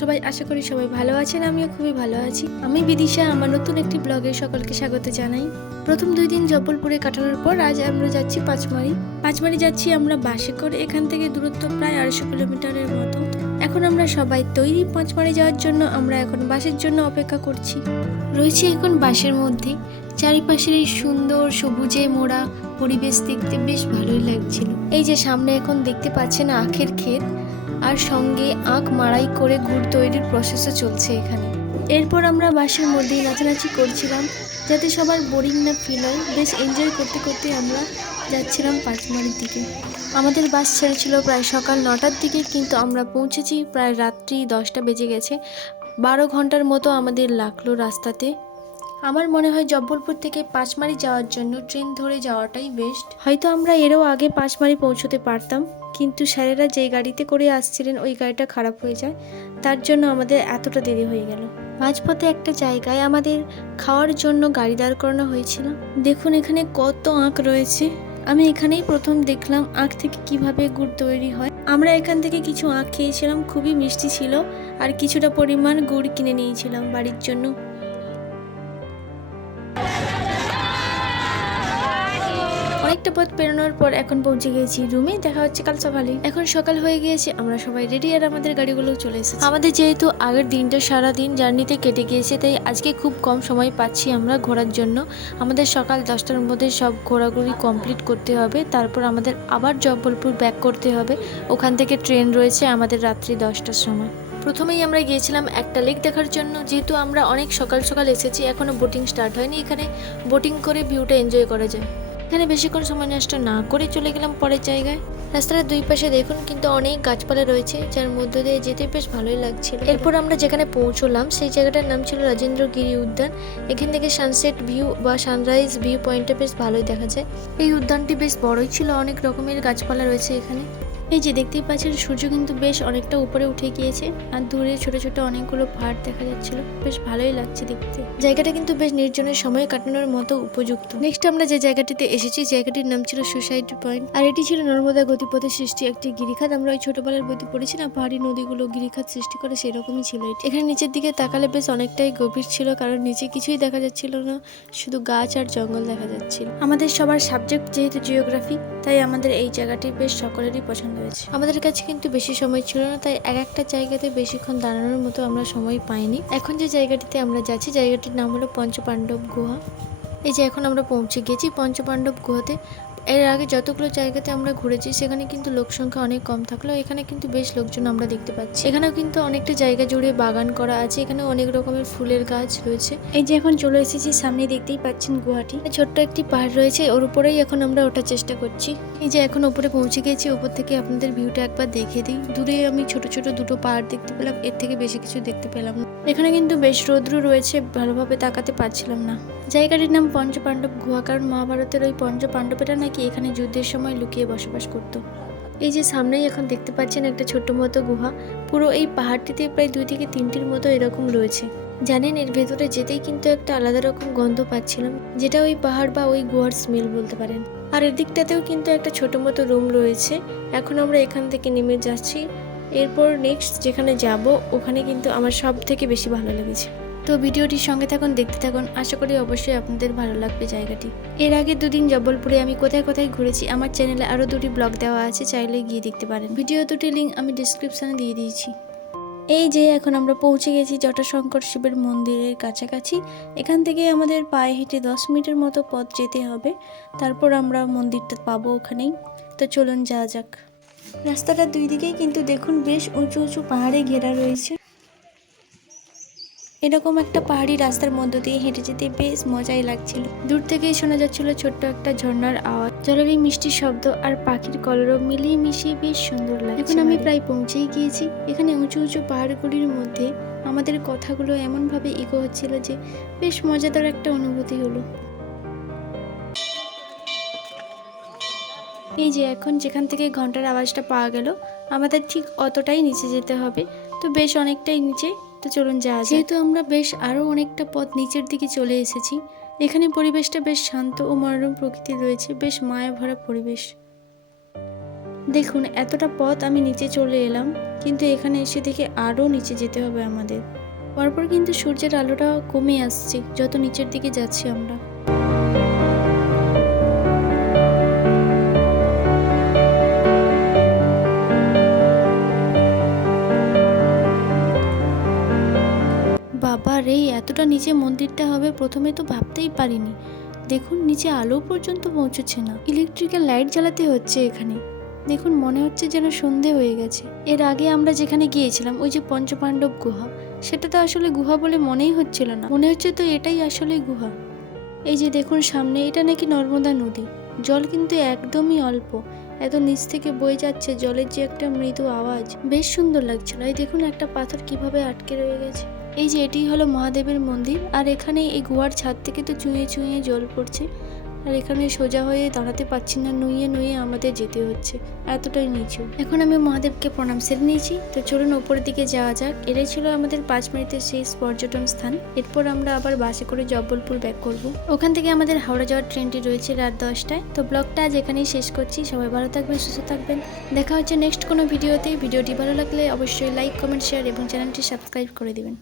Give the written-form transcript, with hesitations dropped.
সবাই? আশা করি সবাই ভালো আছেন। আমিও খুবই ভালো আছি। আমি বিদিশা, আমার নতুন একটি ব্লগে সকলকে স্বাগত জানাই। প্রথম 2 দিন জব্বলপুরে কাটানোর পর আজ আমরা যাচ্ছি পাঁচমারি। পাঁচমারি যাচ্ছি আমরা বাসে করে। এখান থেকে দূরত্ব প্রায় 250 কিলোমিটারের মতো। এখন আমরা সবাই তৈরি পাঁচমারি যাওয়ার জন্য। আমরা এখন বাসের জন্য অপেক্ষা করছি। রয়েছি এখন বাসের মধ্যে। চারিপাশের এই সুন্দর সবুজে মোড়া পরিবেশ দেখতে বেশ ভালোই লাগছিল। এই যে সামনে এখন দেখতে পাচ্ছেন আখের ক্ষেত, আর সঙ্গে আখ মাড়াই করে গুড় তৈরির প্রসেসও চলছে এখানে। এরপর আমরা বাসের মধ্যেই নাচানাচি করছিলাম যাতে সবার বোরিং না ফিল হয়। বেশ এনজয় করতে করতে আমরা যাচ্ছিলাম পাঁচমারির দিকে। আমাদের বাস ছেড়েছিল প্রায় সকাল 9টার দিকে, কিন্তু আমরা পৌঁছেছি প্রায় রাত্রি 10টা বেজে গেছে। 12 ঘন্টার মতো আমাদের লাগলো রাস্তাতে। আমার মনে হয় জব্বলপুর থেকে পাঁচমারি যাওয়ার জন্য ট্রেন ধরে যাওয়াটাই বেস্ট। হয়তো আমরা এরও আগে পাঁচমারি পৌঁছতে পারতাম, কিন্তু স্যারেরা যেই গাড়িতে করে আসছিলেন ওই গাড়িটা খারাপ হয়ে যায়, তার জন্য আমাদের এতটা দেরি হয়ে গেল। মাঝপথে একটা জায়গায় আমাদের খাওয়ার জন্য গাড়ি দাঁড় করানো হয়েছিল। দেখুন এখানে কত আখ রয়েছে। আমি এখানেই প্রথম দেখলাম আখ থেকে কিভাবে গুড় তৈরি হয়। আমরা এখান থেকে কিছু আখ খেয়েছিলাম, খুবই মিষ্টি ছিল, আর কিছুটা পরিমাণ গুড় কিনে নিয়েছিলাম বাড়ির জন্য। অনেকটা পথ পেরোনোর পর এখন পৌঁছে গিয়েছি রুমে। দেখা হচ্ছে কাল সকালে। এখন সকাল হয়ে গিয়েছে, আমরা সবাই রেডি, আর আমাদের গাড়িগুলো চলে এসেছে। আমাদের যেহেতু আগের দিনটা সারাদিন জার্নিতে কেটে গিয়েছে, তাই আজকে খুব কম সময় পাচ্ছি আমরা ঘোরার জন্য। আমাদের সকাল 10টার মধ্যে সব ঘোরাঘুরি কমপ্লিট করতে হবে, তারপর আমাদের আবার জব্বলপুর ব্যাক করতে হবে। ওখান থেকে ট্রেন রয়েছে আমাদের রাত্রি 10টার সময়। প্রথমেই আমরা গিয়েছিলাম একটা লেক দেখার জন্য। যেহেতু আমরা অনেক সকাল সকাল এসেছি, এখনো বোটিং স্টার্ট হয়নি। এখানে বোটিং করে ভিউটা এনজয় করা যায়। এখানে বেশিক্ষণ সময় নষ্ট না করে চলে গেলাম পরের জায়গায়। রাস্তার দুই পাশে দেখুন কিন্তু অনেক গাছপালা রয়েছে, যার মধ্য দিয়ে যেতে বেশ ভালোই লাগছিল। এরপর আমরা যেখানে পৌঁছলাম সেই জায়গাটার নাম ছিল রাজেন্দ্রগিরি উদ্যান। এখান থেকে সানসেট ভিউ বা সানরাইজ ভিউ পয়েন্টটা বেশ ভালোই দেখা যায়। এই উদ্যানটি বেশ বড়ই ছিল, অনেক রকমের গাছপালা রয়েছে এখানে। এই যে দেখতেই পাচ্ছেন সূর্য কিন্তু বেশ অনেকটা উপরে উঠে গিয়েছে, আর দূরে ছোট ছোট অনেকগুলো পাহাড় দেখা যাচ্ছিল। বেশ ভালোই লাগছে দেখতে। জায়গাটা কিন্তু বেশ নির্জনের সময় কাটানোর মতো উপযুক্ত। নেক্সট আমরা যে জায়গাটিতে এসেছি, জায়গাটির নাম ছিল সুসাইড পয়েন্ট, আর এটি ছিল নর্মদা গতিপথে সৃষ্টি একটি গিরিখাত। আমরা ওই ছোটবেলার বইতে পড়েছি না, পাহাড়ি নদীগুলো গিরিখাত সৃষ্টি করে, সেরকমই ছিল এটি। এখানে নিচের দিকে তাকালে বেশ অনেকটাই গভীর ছিল, কারণ নিচে কিছুই দেখা যাচ্ছিল না, শুধু গাছ আর জঙ্গল দেখা যাচ্ছিল। আমাদের সবার সাবজেক্ট যেহেতু জিওগ্রাফি, তাই আমাদের এই জায়গাটি বেশ সকলেরই পছন্দ হয়েছে। আমাদের কাছে কিন্তু বেশি সময় ছিল না, তাই এক একটা জায়গাতে বেশিক্ষণ দাঁড়ানোর মতো আমরা সময় পাইনি। এখন যে জায়গাটিতে আমরা যাচ্ছি, জায়গাটির নাম হলো পঞ্চপাণ্ডব গুহা। এই যে এখন আমরা পৌঁছে গেছি পঞ্চপাণ্ডব গুহাতে। এর আগে যতগুলো জায়গাতে আমরা ঘুরেছি সেখানে কিন্তু লোক সংখ্যা অনেক কম থাকলেও এখানে কিন্তু বেশ লোকজন আমরা দেখতে পাচ্ছি। এখানেও কিন্তু অনেকটা জায়গা জুড়ে বাগান করা আছে। এখানে অনেক রকমের ফুলের গাছ রয়েছে। এই যে এখন চলে এসেছি সামনে, দেখতেই পাচ্ছেন গুহাটি। ছোট্ট একটি পাহাড় রয়েছে, ওর উপরেই এখন আমরা ওঠার চেষ্টা করছি। এই যে এখন উপরে পৌঁছে গেছি, উপর থেকে আপনাদের ভিউটা একবার দেখে দিই। দূরে আমি ছোট ছোট দুটো পাহাড় দেখতে পেলাম, এর থেকে বেশি কিছু দেখতে পেলাম না। এখানে কিন্তু বেশ রৌদ্র রয়েছে, ভালোভাবে তাকাতে পারছিলাম না। জায়গাটির নাম পঞ্চপাণ্ডব গুহা, কারণ মহাভারতের ওই পঞ্চপাণ্ডবেরা নাকি এখানে যুদ্ধের সময় লুকিয়ে বসবাস করত। এই যে সামনেই এখন দেখতে পাচ্ছেন একটা ছোট্ট মতো গুহা। পুরো এই পাহাড়টিতে প্রায় 2 থেকে 3টির মতো এরকম রয়েছে। জানেন এর ভেতরে যেতেই কিন্তু একটা আলাদা রকম গন্ধ পাচ্ছিলাম, যেটা ওই পাহাড় বা ওই গুহার স্মেল বলতে পারেন। আর এদিকটাতেও কিন্তু একটা ছোট মতো রুম রয়েছে। এখন আমরা এখান থেকে নেমে যাচ্ছি। এরপর নেক্সট যেখানে যাব ওখানে কিন্তু আমার সব থেকে বেশি ভালো লেগেছে। তো ভিডিওটির সঙ্গে থাকুন, দেখতে থাকুন। আশা করি অবশ্যই আপনাদের ভালো লাগবে জায়গাটি। এর আগে 2 দিন জব্বলপুরে আমি কোথায় কোথায় ঘুরেছি আমার চ্যানেলে আরও 2টি ব্লগ দেওয়া আছে, চাইলে গিয়ে দেখতে পারেন। ভিডিও 2টির লিঙ্ক আমি ডিসক্রিপশানে দিয়ে দিয়েছি। এই যে এখন আমরা পৌঁছে গেছি জটাশঙ্কর শিবের মন্দিরের কাছাকাছি। এখান থেকে আমাদের পায়ে হেঁটে 10 মিনিটের মতো পথ যেতে হবে, তারপর আমরা মন্দিরটা পাবো ওখানেই। তো চলুন যাওয়া যাক। রাস্তাটার 2 দিকেই কিন্তু দেখুন বেশ উঁচু উঁচু পাহাড়ে ঘেরা রয়েছে। এরকম একটা পাহাড়ি রাস্তার মধ্য দিয়ে হেঁটে যেতে বেশ মজাই লাগছিল। দূর থেকেই শোনা যাচ্ছিল ছোট্ট একটা ঝর্ণার আওয়াজ, জলের এই মিষ্টি শব্দ আর পাখির কলরব মিলিয়ে মিশিয়ে বেশ সুন্দর লাগছে। এখন আমি প্রায় পৌঁছেই গিয়েছি। এখানে উঁচু উঁচু পাহাড়গুলির মধ্যে আমাদের কথাগুলো এমনভাবে ইকো হচ্ছিল যে বেশ মজাদার একটা অনুভূতি হলো। এই যে এখন যেখান থেকে ঘন্টার আওয়াজটা পাওয়া গেল, আমাদের ঠিক অতটাই নিচে যেতে হবে। তো বেশ অনেকটাই নিচে। তো চলুন যাওয়া যাক। যেহেতু আমরা বেশ আরও অনেকটা পথ নিচের দিকে চলে এসেছি, এখানে পরিবেশটা বেশ শান্ত ও মনোরম প্রকৃতি রয়েছে, বেশ মায়া ভরা পরিবেশ। দেখুন এতটা পথ আমি নিচে চলে এলাম, কিন্তু এখানে এসে দেখে আরও নিচে যেতে হবে আমাদের। পরপর কিন্তু সূর্যের আলোটা কমে আসছে যত নিচের দিকে যাচ্ছি আমরা। বাবা রে, এতটা নিচে মন্দিরটা হবে প্রথমে তো ভাবতেই পারিনি। দেখুন নিচে আলো পর্যন্ত পৌঁছচ্ছে না, ইলেকট্রিক্যাল লাইট জ্বালাতে হচ্ছে এখানে। দেখুন মনে হচ্ছে যেন সন্ধে হয়ে গেছে। এর আগে আমরা যেখানে গিয়েছিলাম ওই যে পঞ্চপাণ্ডব গুহা, সেটা তো আসলে গুহা বলে মনেই হচ্ছিল না, মনে হচ্ছে তো এটাই আসলে গুহা। এই যে দেখুন সামনে, এটা নাকি নর্মদা নদী। জল কিন্তু একদমই অল্প, এত নিচ থেকে বয়ে যাচ্ছে, জলের যে একটা মৃদু আওয়াজ, বেশ সুন্দর লাগছিল। এই দেখুন একটা পাথর কিভাবে আটকে রয়ে গেছে। এই যে এটি হলো মহাদেবের মন্দির, আর এখানে এই গুহার ছাদ থেকে তো চুঁয়ে চুঁয়ে জল পড়ছে, আর এখানে সোজা হয়ে দাঁড়াতে পারছি না, নুয়ে নুয়ে আমাদের যেতে হচ্ছে, এতটাই নিচু। এখন আমি মহাদেবকে প্রণাম সেরে নিয়েছি, তো চলুন ওপরের দিকে যাওয়া যাক। এটাই ছিল আমাদের 5 মিনিটের শেষ পর্যটন স্থান। এরপর আমরা আবার বাসে করে জব্বলপুর ব্যাক করব। ওখান থেকে আমাদের হাওড়া যাওয়ার ট্রেনটি রয়েছে রাত 10টায়। তো ব্লগটা আজ এখানেই শেষ করছি। সবাই ভালো থাকবেন, সুস্থ থাকবেন। দেখা হচ্ছে নেক্সট কোনো ভিডিওতে। ভিডিওটি ভালো লাগলে অবশ্যই লাইক, কমেন্ট, শেয়ার এবং চ্যানেলটি সাবস্ক্রাইব করে দিবেন।